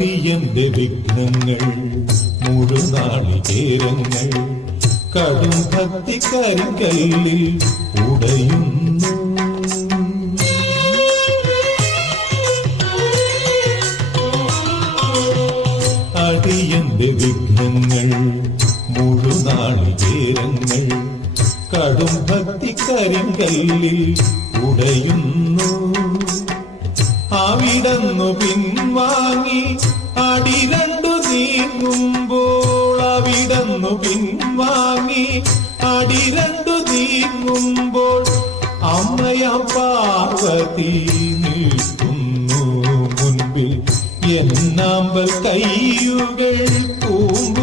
അടിയന്റെ വിഘ്നങ്ങൾ മുഴുനാളികേരങ്ങൾ കടും ഭക്തി കരിങ്കല്ലിൽ ഉടയുന്നു. അടിയന്റെ വിഘ്നങ്ങൾ മുഴുനാളികേരങ്ങൾ കടും ഭക്തി കരിങ്കല്ലിൽ ഉടയുന്നു. അവിടന്നു പിൻവാങ്ങി അടിരണ്ടു നീങ്ങുമ്പോൾ, അവിടന്നു പിൻവാങ്ങി അടിരണ്ടു നീങ്ങുമ്പോൾ അമ്മയാം പാർവതി നിൽക്കുന്നു മുൻപിൽ. എന്നാമ്പൽ കൈയുകൾ കൂമ്പ